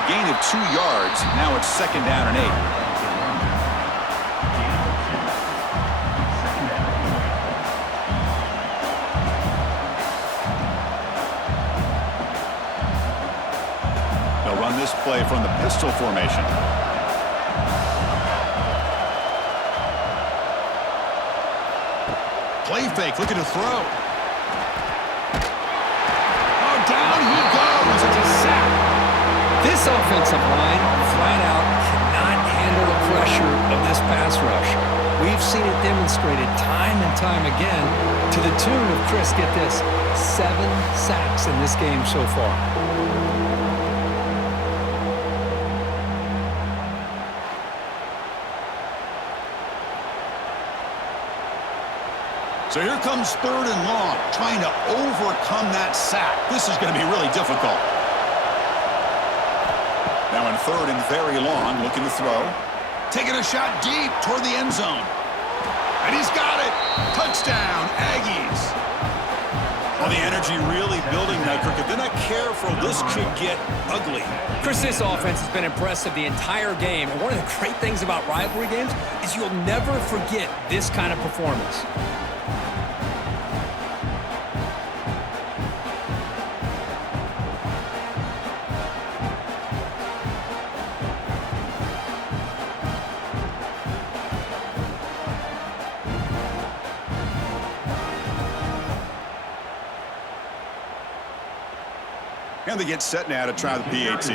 gain of 2 yards. Now it's 2nd down and 8. This play from the pistol formation. Play fake, looking to throw. Oh, down he goes. It's a sack. This offensive line flat out cannot handle the pressure of this pass rush. We've seen it demonstrated time and time again to the tune of, Chris, get this, 7 sacks in this game so far. So here comes 3rd and long, trying to overcome that sack. This is going to be really difficult. Now in 3rd and very long, looking to throw. Taking a shot deep toward the end zone. And he's got it. Touchdown, Aggies. Well, the energy really building now, Kirk. If they're not careful, this could get ugly. Chris, this offense has been impressive the entire game. And one of the great things about rivalry games is you'll never forget this kind of performance. And they get set now to try the PAT.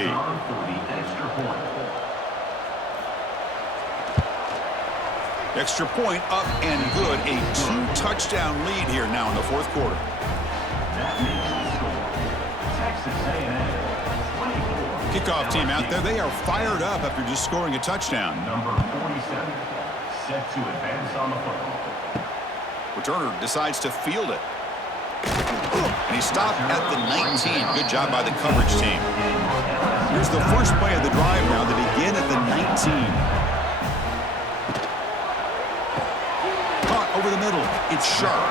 Extra point up and good. A 2-touchdown lead here now in the 4th quarter. That makes the score. Texas A&M 24. Kickoff team out there. They are fired up after just scoring a touchdown. Number 47, set to advance on the football. Returner decides to field it. And he stopped at the 19. Good job by the coverage team. Here's the first play of the drive now. They begin at the 19. Caught over the middle. It's sharp.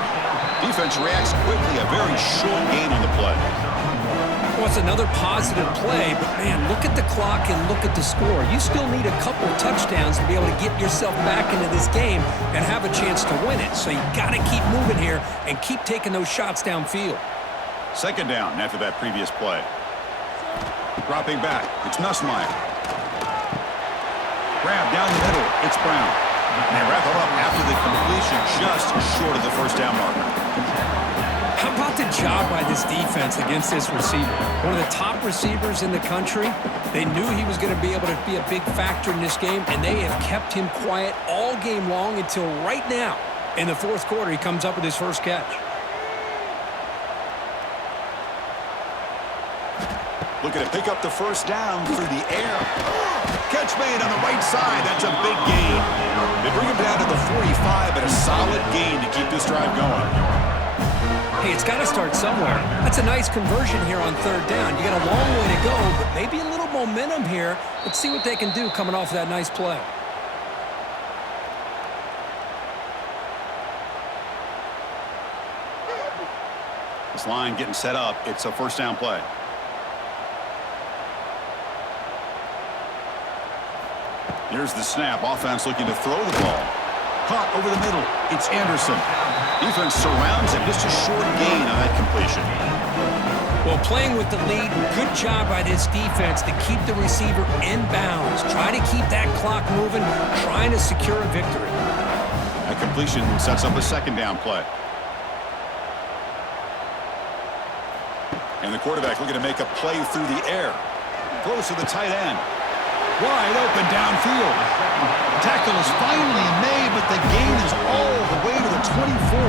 Defense reacts quickly. A very short gain on the play. Well, it's another positive play, but man, look at the clock and look at the score. You still need a couple touchdowns to be able to get yourself back into this game and have a chance to win it. So you got to keep moving here and keep taking those shots downfield. 2nd down after that previous play. Dropping back. It's Nussmeier. Grab down the middle. It's Brown. And they wrap it up after the completion, just short of the first down marker. How about the job by this defense against this receiver? One of the top receivers in the country. They knew he was going to be able to be a big factor in this game, and they have kept him quiet all game long until right now. In the 4th quarter, he comes up with his first catch. Looking to pick up the first down through the air. Catch made on the right side. That's a big gain. They bring him down to the 45, but a solid gain to keep this drive going. Hey, it's got to start somewhere. That's a nice conversion here on 3rd down. You got a long way to go, but maybe a little momentum here. Let's see what they can do coming off of that nice play. This line getting set up. It's a first down play. Here's the snap. Offense looking to throw the ball. Caught over the middle. It's Anderson. Defense surrounds him. Just a short gain on that completion. Well, playing with the lead, good job by this defense to keep the receiver in bounds. Try to keep that clock moving, trying to secure a victory. That completion sets up a 2nd down play. And the quarterback looking to make a play through the air. Close to the tight end. Wide open downfield. Tackle is finally made, but the gain is all the way to the 24.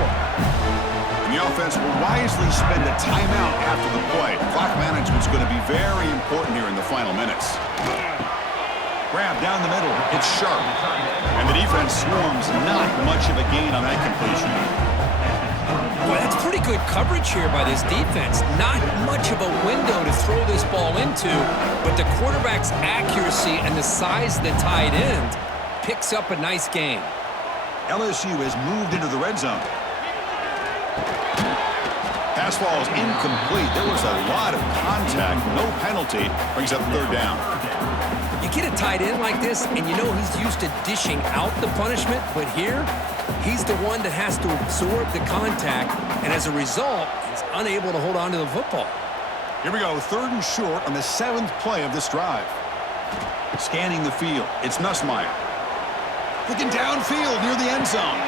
And the offense will wisely spend a timeout after the play. Clock management is going to be very important here in the final minutes. Grab down the middle. It's sharp. And the defense swarms. Not much of a gain on that completion. Boy, that's pretty good coverage here by this defense. Not much of a window to throw this ball into, but the quarterback's accuracy and the size of the tight end picks up a nice gain. LSU has moved into the red zone. Pass ball is incomplete. There was a lot of contact. No penalty. Brings up third down. You get a tight end like this, and you know he's used to dishing out the punishment, but here, he's the one that has to absorb the contact, and as a result, he's unable to hold on to the football. Here we go, 3rd and short on the 7th play of this drive. Scanning the field, it's Nussmeier. Looking downfield near the end zone.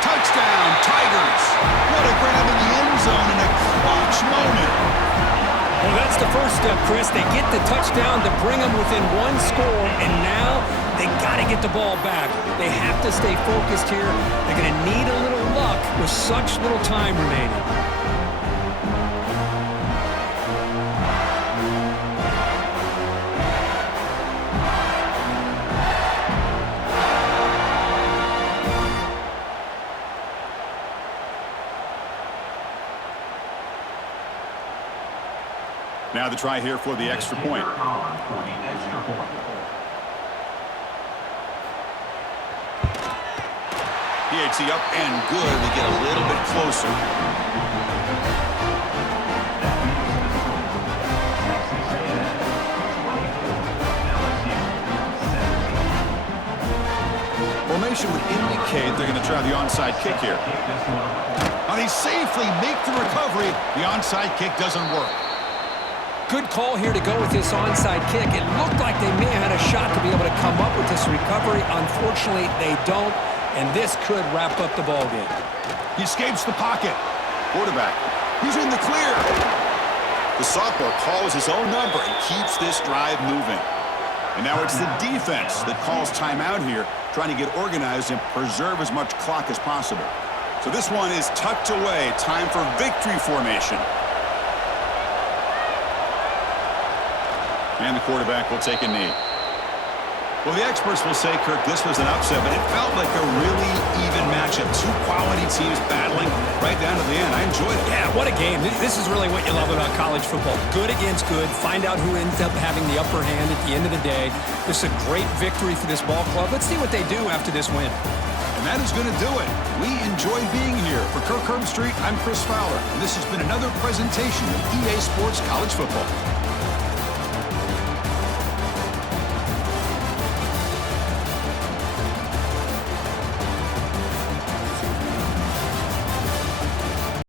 Touchdown, Tigers! What a grab in the end zone in a clutch moment. Well, that's the first step, Chris. They get the touchdown to bring them within 1 score, and now they got to get the ball back. They have to stay focused here. They're going to need a little luck with such little time remaining. Now the try here for the extra point. PHC up and good. We get a little bit closer. Formation would indicate they're going to try the onside kick here. Now they safely make the recovery. The onside kick doesn't work. Good call here to go with this onside kick. It looked like they may have had a shot to be able to come up with this recovery. Unfortunately, they don't, and this could wrap up the ball game. He escapes the pocket. Quarterback, he's in the clear. The sophomore calls his own number and keeps this drive moving. And now it's the defense that calls timeout here, trying to get organized and preserve as much clock as possible. So this one is tucked away. Time for victory formation. And the quarterback will take a knee. Well, the experts will say, Kirk, this was an upset, but it felt like a really even matchup. 2 quality teams battling right down to the end. I enjoyed it. Yeah, what a game. This is really what you love about college football. Good against good. Find out who ends up having the upper hand at the end of the day. This is a great victory for this ball club. Let's see what they do after this win. And that is going to do it. We enjoyed being here. For Kirk Herbstreit, I'm Chris Fowler, and this has been another presentation of EA Sports College Football.